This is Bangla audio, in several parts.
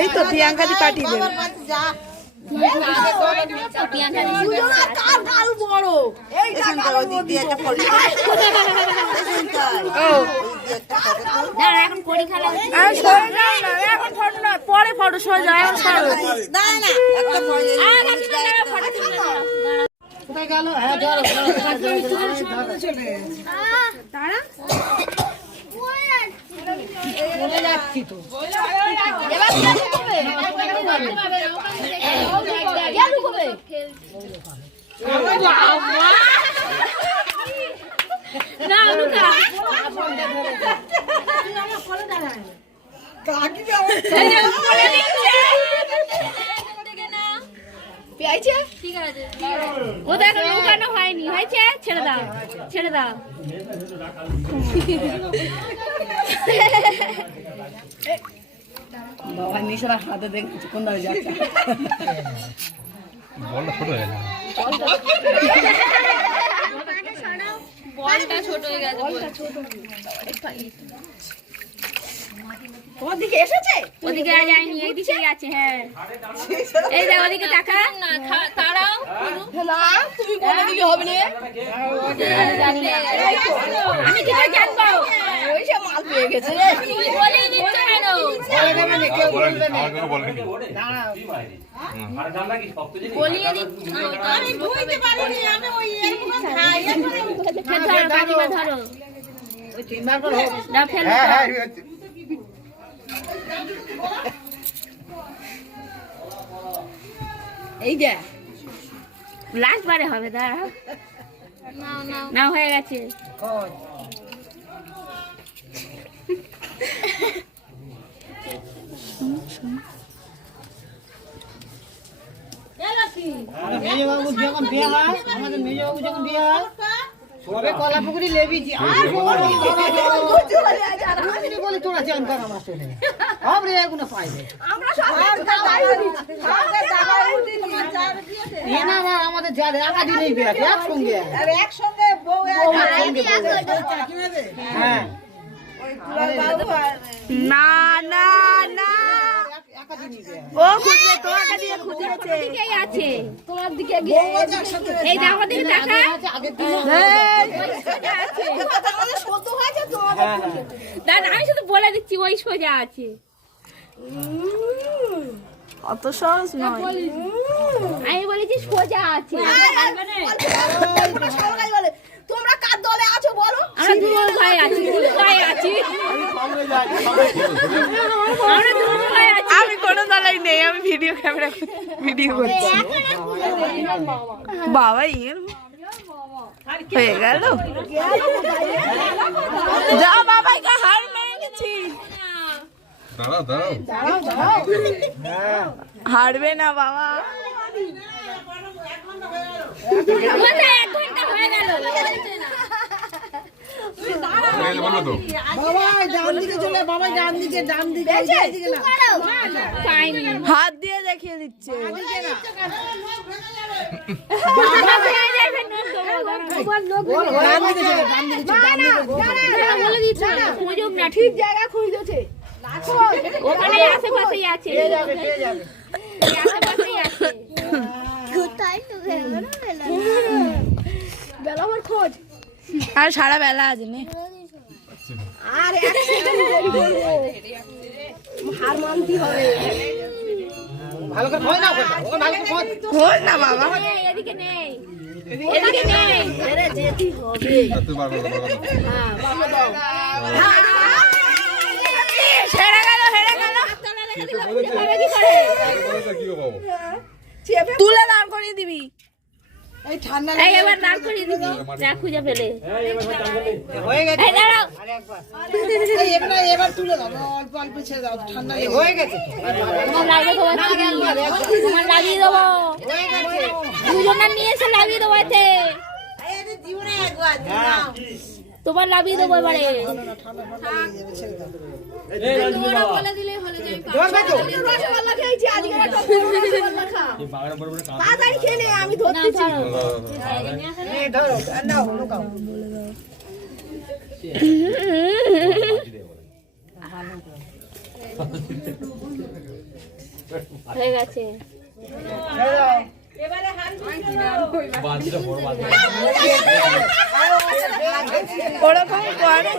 এই তো প্রিয়াঙ্কা দি পাঠিয়ে দেবে। পরে ফটো সরে যায় তারা যাচ্ছি তো ও তো এখন লুকানো হয়নি, হয়েছে ছেড়ে দাও ছেড়ে দাও। বাবা নিশারা হাতে দেখছি কোন দিকে যাচ্ছে। বলটা ছোট হয়ে গেল, বলটা ছোট হয়ে গেছে, বলটা ছোট তোমার দিকে এসেছে, ওদিকে আর যায়নি, এই দিকেই আছে। হ্যাঁ এই দেখ ওদিকে তাকা না, তাড়াও না, তুমি বলে দিলে হবে না, আমি কি করে জানবো? ওই সব মাল পেয়ে গেছে, বলে দিচ্ছ কেন? মানে কেউ বলবে না, বলিয়ে দিচ্ছি, আমি ধুইতে পারিনি, আমি ওই এরকম খাই, ধরো কাকিমা ধরো, ওই তিনবার করে না ফেলো। হ্যাঁ এই যে লাস্ট বারে হবে, দাঁড়া না হয়ে গেছে। মেজবাবু যখন বিয়ে হয়, আমাদের মেজবাবু যখন বিয়ে হয় সবে কলা পুকুরি লেবিছি, আর বলি তোরা চান কর আমার সাথে আমরা এগুলো পাইবে, আমরা সব আমাদের যা একা দিনেই বিয়ে একসঙ্গে, একসঙ্গে বউ হ্যাঁ না না না ও খুঁজে তোমাকে দিয়ে খুঁজেছে, দিকেই আছে তোমার দিকে, এই দেখো দিকে তাকা, দাদা আমি শুধু বলে দিচ্ছি ওই সোজা আছে, অত সহজ নয়, আমি বলেছি সোজা আছে। তোমরা কার দলে আছো বলো? আমরা দুজন ভাই আছি, দুজন ভাই আছি, আমরা দুজন ভাই আছি, আমি কোনো দলাই নেই, আমি ভিডিও ক্যামেরা ভিডিও করছি। বাবা এর হয়ে গেল, যা বাবাইকে হার মেরে গেছি, হারবে না বাবা, এক ঘন্টা হয়ে গেল, হাত দিয়ে দেখিয়ে দিচ্ছে, ঠিক জায়গা খুঁজেছে, ওখানে আশেপাশেই আছে, বেলা আমার খোঁজ আর সারা বেলা আছে নে, আর হার মানতে হবে, ভালো করে খোঁজ না, খোঁজ না বাবা, এদিকে নেই, এদিকে নেই, আরে যেতে হবে, হ্যাঁ বাবা দাও, হেরে গেল, হেরে গেল, তুলে দাঁড় করিয়ে দিবি, এই ঠান্ডা এই এবার দাঁড় করিয়ে দিবি, যা খুঁজে ফেলে হয়ে গেছে, এই দাঁড়াও আরেকবার, এই এবার তুলে দাও, অল্প অল্প ছেড়ে দাও, ঠান্ডা হয়ে গেছে, তোমার লাগিয়ে দেবো, তোমার লাগিয়ে দেবো, হয়ে গেছে, দুজনা নিয়ে এসে লাগিয়ে দেবো, এতে এই জীবনে একবার দাও, তোমার লাগিয়ে দেবো এবারে, ছেড়ে দাও, তোমরা বলে দিলে হলে যাই, রসগোল্লা খেয়েছি আজকে, রসগোল্লা খা, তাড়াতাড়ি খেয়ে নে, আমি ধরতেছি, এই ধরো নাও লুকাও, বলে দাও হয়ে গেছে এবারে হাত বাঁধতে বড় বাঁধতে ওরকম করে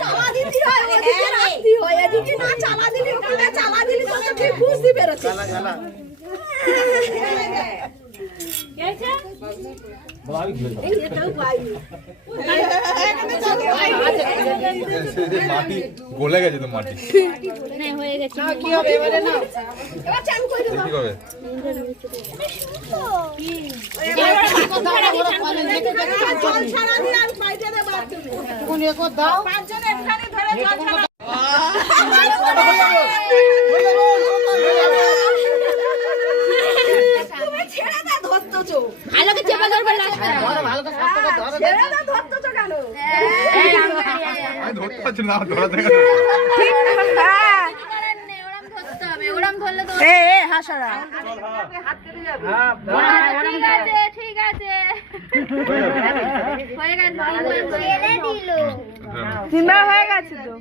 চালা দিতে হয় ওদিকে রাখতে হয় এদিকে না চালা দিলে ওখানে চালা দিলে তো ঠিক বুঝতে পেরেছে চালা চালা কেছে ভাবি খেল এই এটাও পাই মাটি গলে গেছে তো মাটি না হয়ে গেছে না কি হবে এবারে না এবার চান করে দাও কি হবে জল ছাড়া দিয়ে আর পাইতে দে বাথরুমে কোন একো দাও পাঁচজন একখানে ধরে জল ছাড়া তুমি ছেড়ে দা ধরতেছো ভালোকে চেপে ধরবে লাগবে না ভালো করে সাথে ধরো ছেড়ে দা ধরতেছো কেন আমি ধরতে পারছি না ধরা দেখে ঠিক হ্যাঁ ওরম ধরতে হবে ওরম ধরলে তো এ হাসারা হাত কেটে যাবে হ্যাঁ ঠিক আছে হয়ে গেছে ছেড়ে দিল সিমা হয়ে গেছে তো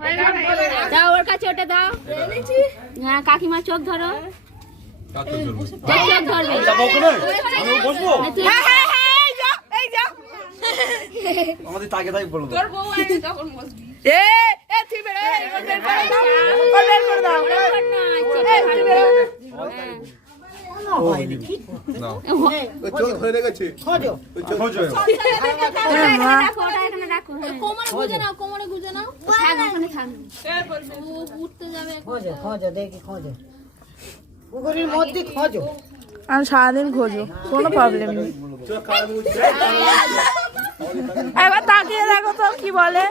হয়ে গেছে দাও ওর কাছে ওটা দাও হ্যাঁ কাকিমা চোখ ধরো কাছে চলবো চোখ ধরবে যাবো ওখানে আমি বসবো হ্যাঁ হ্যাঁ হ্যাঁ এই যাও আমাদের তাকে তাই বলবো এ ঠিক বেরে ওর বের করে দাও ওর বের করে দাও না ওই চোখ ধরে রেখেছে খোঁজো খোঁজো রাখো ওটা এখানে রাখো কোমরে গুজে নাও থাক ওখানে থাক ও উঠতে যাবে খোঁজো দেখি খোঁজো পুকুরের মধ্যে খোঁজো আমি সারাদিন খোঁজো কোনো প্রবলেম নেই একবার তাকিয়ে দেখো তো কি বলে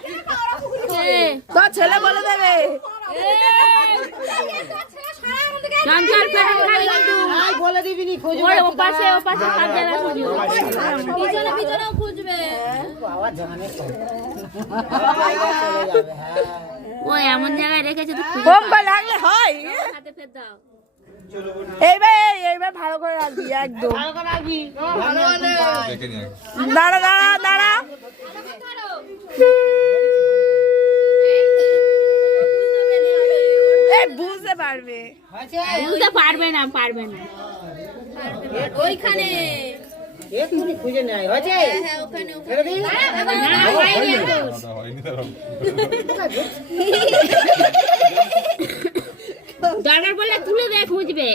তো ছেলে বলে দেবে জঞ্জাল করে খালি কিন্তু আই বলে দিবি নি খোঁজো ওর ওপাশে সব জায়গায় খুঁজবে পিছনেও খুঁজবে বাবা জানে তো জায়গা চলে যাবে হ্যাঁ ও এমন জায়গায় রেখেছে তো খুঁজে কম করে রাখলে হয় হাতে ফের দাও এইবার ভালো করে রাখবি একদম ভালো করে রাখবি দেখে নিয়ে দাঁড়া দাঁড়া দাঁড়া এই বুঝতে পারবে বুঝতে পারবে না ওইখানে এক্ষুনি খুঁজে নেয় হয়েছে ওখানে ছেড়ে দিই? হয়নি তার দরকার বললে তুলে দেখ খুঁজবে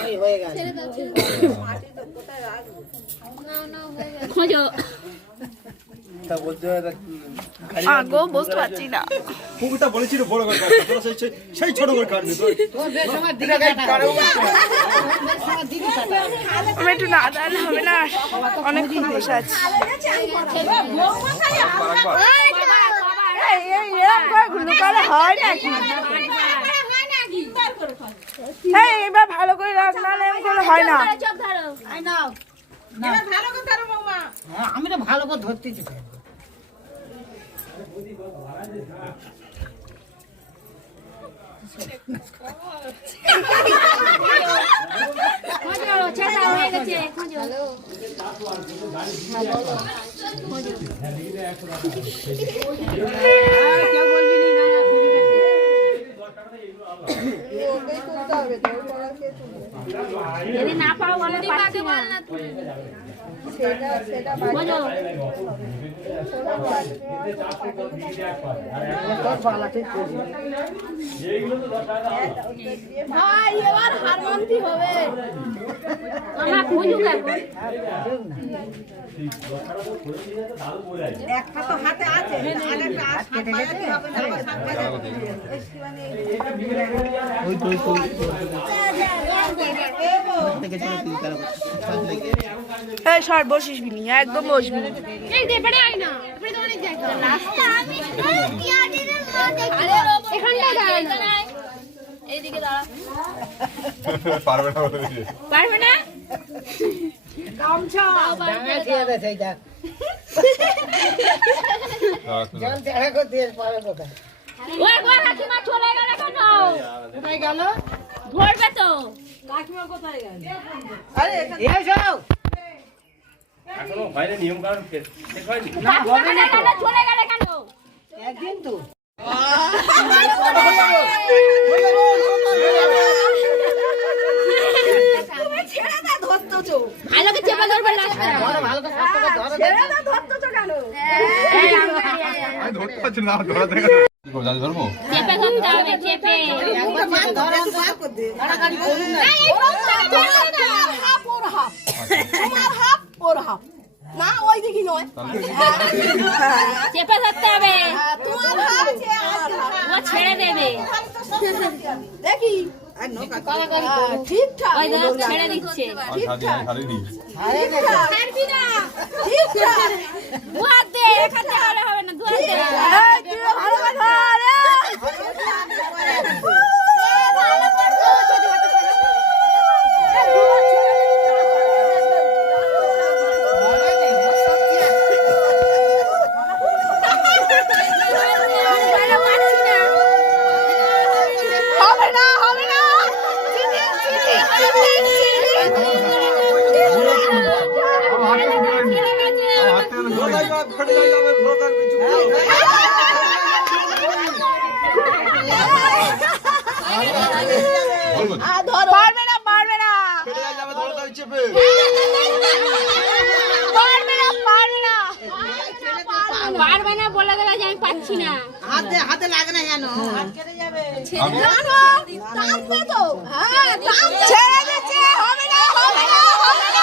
ওই হয়ে গেছে খোঁজো আগো বুঝতে পারছি না পুকুরটা বলেছিল বড় করে কাটতে তোরা সেই ছোট করে কাটবি তো তোর বেশ সময় দিকে কাটা বেশ সময় দিকে কাটা আমি একটু না দাঁড়ালে হবে না অনেকক্ষণ বসে আছি এরকম করে লুকালে হয় নাকি হ্যাঁ এবার ভালো করে রাখ নাহলে এরকম করে হয় না চোখ ধরো আই নাও হ্যাঁ, আমি তো ভালো করে ধরতেছি খোঁজো ছেড়ে হয়ে গেছে খোঁজো যদি না পাও বলে পাচ্ছি না খোঁজো ভাই এবার হারমান্তি হবে তোমরা খুঁজুক এখন একটা তো হাতে আছে আরেকটা হাত বাড়াতে হবে না আবার হাত বাড়াতে এই সর বসিস বিনি একদম বসবি এই দে পড়ে আই না আপনি তো অনেক জায়গা রাস্তা আমি টিয়াডিনের মা দেখি এখানটা দাঁড়া এইদিকে দাঁড়া পারবে না বলে পারবে না গামছা ডাঙা খেয়ে দেয় সেই দেখ জল তেড়া করে দিয়ে পাবে কোথায় ওই গো কাকিমা চলে গেল কেন কোথায় গেল ধরবে তো কাকিমা কোথায় গেল এসো এখনো বাইরে নিয়ম কানুন শেষ হয়নি চলে গেল কেন একদিন তো আলোকে চেপে ধরবে লাস্ট ভালো করে শক্ত করে ধরো। আমি ধরতে পারছি না ধরা থেকে ধরবো চেপে ধরতে হবে চেপে চেপে ধরতে হবে ও ছেড়ে দেবে দেখি ঠিকঠাক ওই দেখো ছেড়ে দিচ্ছে ছাড়বি না দুহাত দে এক হাতে হলে হবে না দুহাত দে ভালো কথা পারবে না পারবে না পারবে না বলে দেবে যে আমি পাচ্ছি না হাতে লাগে না কেন ছেড়ে দিচ্ছে হবে না হবে না হবে না